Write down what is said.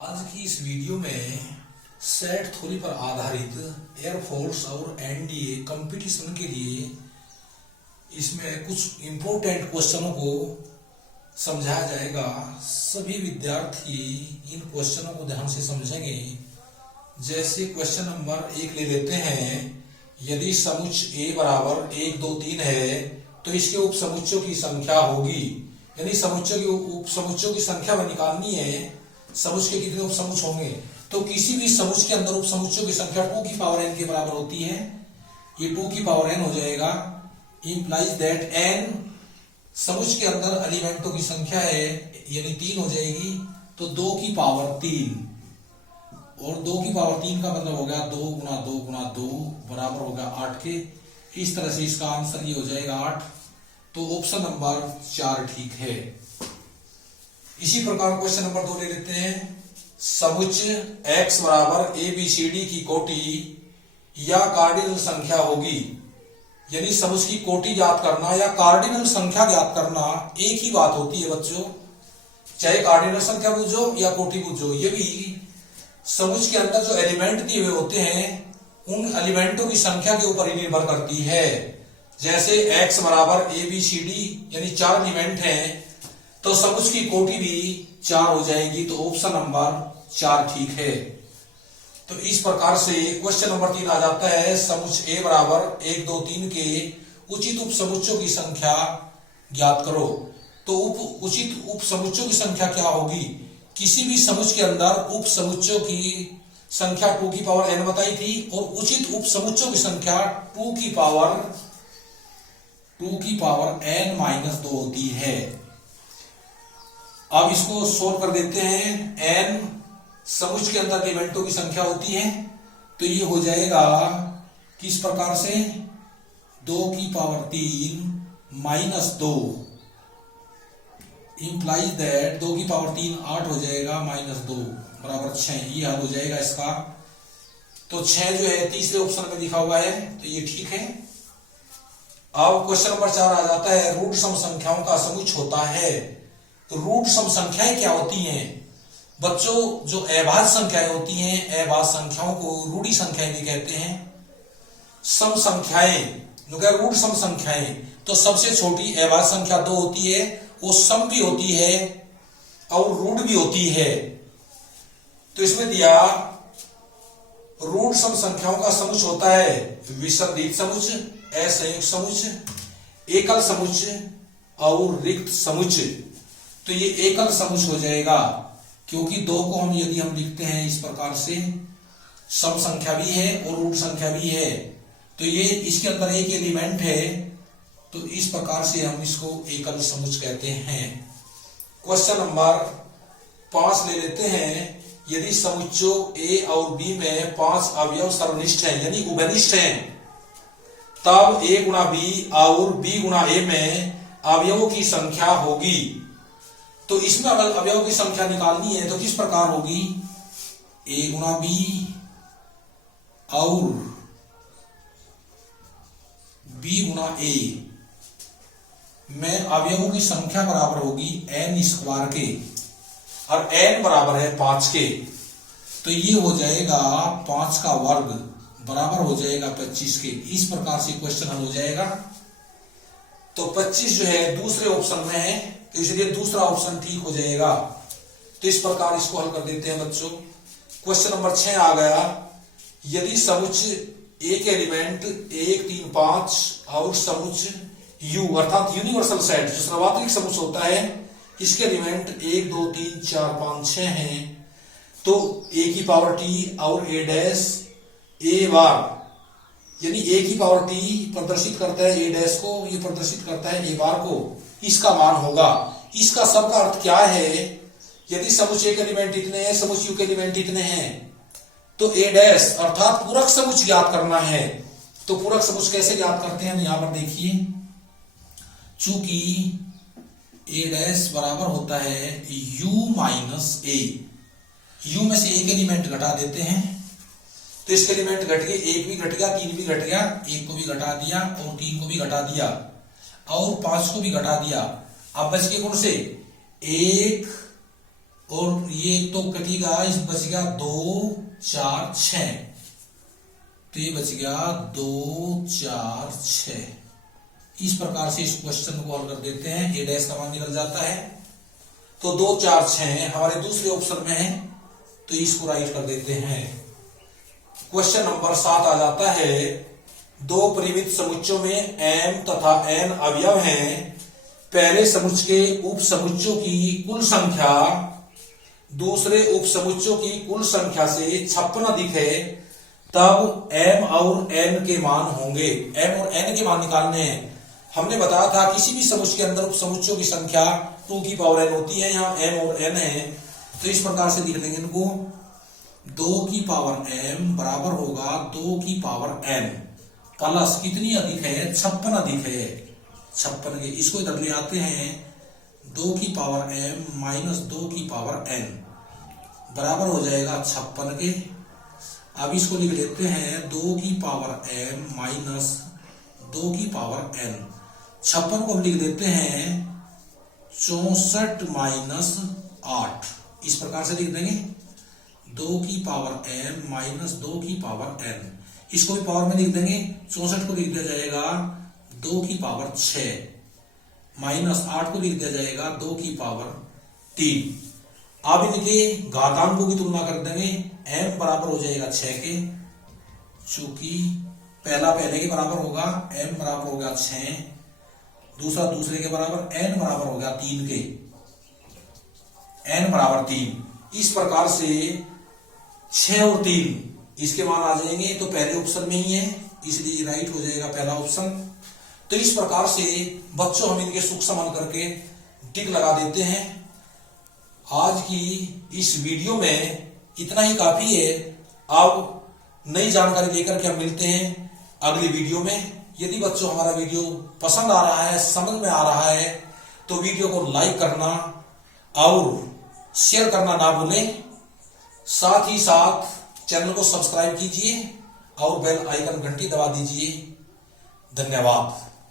आज की इस वीडियो में सेट थ्योरी पर आधारित एयरफोर्स और एनडीए कंपटीशन के लिए इसमें कुछ इम्पोर्टेंट क्वेश्चनों को समझाया जाएगा। सभी विद्यार्थी इन क्वेश्चनों को ध्यान से समझेंगे। जैसे क्वेश्चन नंबर 1 ले लेते हैं। यदि समुच्चय ए बराबर 1, 2, 3 है तो इसके उपसमुच्चयों की संख्या होगी। यानी समुच्चयों की उपसमुच्चयों की संख्या में निकालनी है। समुच्चय के कितने उपसमुच्चय होंगे, तो किसी भी समुच्चय के अंदर उपसमुच्चयों की संख्या 2 की पावर n के बराबर होती है। ये 2 की पावर n हो जाएगा। इंप्लाइज दैट n समुच्चय के अंदर एलिमेंटों की संख्या है, यानी 3 हो जाएगी। तो 2 की पावर 3 और 2 की पावर 3 का मतलब हो गया 2 गुना 2 गुना 2 बराबर होगा 8 के। इस तरह से इसका आंसर ये हो जाएगा 8। तो ऑप्शन नंबर 4 ठीक है। इसी प्रकार क्वेश्चन नंबर 2 ले लेते हैं। समुच्चय x बराबर ABCD की कोटि या कार्डिनल संख्या होगी। यानी समुच्चय की कोटि ज्ञात करना या कार्डिनल संख्या ज्ञात करना एक ही बात होती है बच्चों। चाहे कार्डिनल संख्या पूछो या कोटि पूछो, ये भी समुच्चय के अंदर जो एलिमेंट दिए हुए होते हैं उन एलिमेंटों की संख्या के ऊपर ही निर्भर करती है। जैसे x बराबर ABCD यानी 4 एलिमेंट हैं तो समुच्चय की कोटि भी 4 हो जाएगी। तो ऑप्शन नंबर 4 ठीक है। तो इस प्रकार से क्वेश्चन नंबर 3 आ जाता है। समुच्चय A बराबर 1, 2, 3 के उचित उपसमुच्चयों की संख्या ज्ञात करो। तो उचित उपसमुच्चयों की संख्या क्या होगी? किसी भी समुच्चय के अंदर उपसमुच्चयों की संख्या 2 की पावर n बताई थी और उचित उपसमुच्चयों की संख्या 2 की पावर n माइनस 2 होती है। अब इसको सोल्व कर देते हैं। n समुच्चय के अंदर एलिमेंटों की संख्या होती है, तो ये हो जाएगा किस प्रकार से 2 की पावर 3 माइनस 2 इंप्लाइज दैट 2 की पावर 3 8 हो जाएगा माइनस 2 बराबर 6। ये हल हो जाएगा इसका। तो 6 जो है तीसरे ऑप्शन में लिखा हुआ है, तो ये ठीक है। अब क्वेश्चन नंबर 4 आ जाता है। रूट सम संख्याओं का समुच्चय होता है। तो रूट सम संख्याएं क्या होती हैं बच्चों? जो अभाज्य संख्याएं होती हैं, अभाज्य संख्याओं को रूढ़ी संख्याएं भी कहते हैं। सम संख्याएं जो क्या रूट सम संख्याएं, तो सबसे छोटी अभाज्य संख्या 2 होती है, वो सम भी होती है और रूट भी होती है। तो इसमें दिया रूट सम संख्याओं का समुच्चय होता है विसंदिग्ध समुच्चय, असंयुक्त समुच्चय, एकल समुच्चय और रिक्त समुच्चय। तो ये एकल समुच्चय हो जाएगा, क्योंकि 2 को यदि हम लिखते हैं इस प्रकार से, सम संख्या भी है और रूट संख्या भी है, तो ये इसके अंदर एक एलिमेंट है, तो इस प्रकार से हम इसको एकल समुच्चय कहते हैं। क्वेश्चन नंबर 5 ले लेते हैं। यदि समुच्चयों A और B में 5 अवयव सर्वनिष्ठ हैं यानी उभयनिष्ठ हैं, तब A गुना B और B गुना A में अवयवों की संख्या होगी। तो इसमें अगर अवयव की संख्या निकालनी है तो किस प्रकार होगी? A गुना B और B गुना A में अवयवों की संख्या बराबर होगी n स्क्वायर के, और n बराबर है 5 के। तो ये हो जाएगा 5 का वर्ग बराबर हो जाएगा 25 के। इस प्रकार से क्वेश्चन हल हो जाएगा। तो 25 जो है दूसरे ऑप्शन में है, तो इसलिए दूसरा ऑप्शन ठीक हो जाएगा। तो इस प्रकार इसको हल कर देते हैं बच्चों। क्वेश्चन नंबर 6 आ गया। यदि समुच्चय एक एलिमेंट 1, 3, 5 और समुच्चय U अर्थात यूनिवर्सल सेट जो सर्वात्रिक समुच्चय होता है, इसके एलिमेंट 1, 2, 3, 4, 5, 6 हैं, तो A की पावर T और A डैश A बार यानी A की पावर T प्रदर्शित करता है A डैश को, ये प्रदर्शित करता है A बार को, इसका मान होगा। इसका सब का अर्थ क्या है? यदि समुच्चय के एलिमेंट इतने हैं, समुच्चय के एलिमेंट इतने हैं, तो A डैश अर्थात पूरक समुच्चय ज्ञात करना है। तो पूरक समुच्चय कैसे ज्ञात करते हैं? यहां पर देखिए, चूंकि A डैश बराबर होता है U माइनस A, U में से एक एलिमेंट घटा देते हैं, तो इसके एलिमेंट घट गए, 1 भी घट गया, 3 भी घट गया, 1 को भी घटा दिया और 3 को भी घटा दिया और 5 को भी घटा दिया। अब बच के कौन से? 1, और ये तो कटेगा, इस बच गया 2 4 6, तो ये बच गया 2 4 6। इस प्रकार से इस क्वेश्चन को हल कर देते हैं, ए डैश का मान निकल जाता है। तो 2 4 6 हमारे दूसरे ऑप्शन में है, तो इसको राइट कर देते हैं। क्वेश्चन नंबर 7 आ जाता है, दो परिमित समुच्चों में m तथा n अवयव हैं। पहले समुच्चय के उप समुच्चों की कुल संख्या दूसरे उप समुच्चों की कुल संख्या से 56 अधिक है, तब m और n के मान होंगे। m और n के मान निकालने हैं। हमने बताया था किसी भी समुच्चय के अंदर उप समुच्चों की संख्या 2 की पावर n होती है, यहाँ m और n है, तो इस प्रकार से लिख देंगे इनको। 2 की पावर m बराबर होगा 2 की पावर n प्लस कितनी अधिक है, 56 अधिक है, 56 के, इसको इधर ले आते हैं। 2 की पावर m माइनस 2 की पावर n बराबर हो जाएगा 56 के। अब इसको लिख लेते हैं 2 की पावर m माइनस 2 की पावर n। 56 को हम लिख देते हैं 64 माइनस 8, इस प्रकार से लिख देंगे। 2 की पावर m माइनस 2 की पावर n, इसको भी पावर में लिख देंगे। 64 को लिख दिया जाएगा 2 की पावर 6 माइनस 8 को लिख दिया जाएगा 2 की पावर 3। अब इनके घातांकों की तुलना कर देंगे। m बराबर हो जाएगा 6 के, चूंकि पहला पहले के बराबर होगा, m बराबर होगा 6, दूसरा दूसरे के बराबर, n बराबर हो गया 3 के, n बराबर 3। इस प्रकार से 6 और 3 इसके मान आ जाएंगे, तो पहले ऑप्शन में ही है, इसलिए राइट हो जाएगा पहला ऑप्शन। तो इस प्रकार से बच्चों हम इनके सूक्ष्म हल करके टिक लगा देते हैं। आज की इस वीडियो में इतना ही काफी है। अब नई जानकारी लेकर के हम मिलते हैं अगली वीडियो में। यदि बच्चों हमारा वीडियो पसंद आ रहा है, समझ में आ रहा है, तो वीडियो को लाइक करना और शेयर करना ना भूलें। साथ ही साथ चैनल को सब्सक्राइब कीजिए और बेल आइकन घंटी दबा दीजिए। धन्यवाद।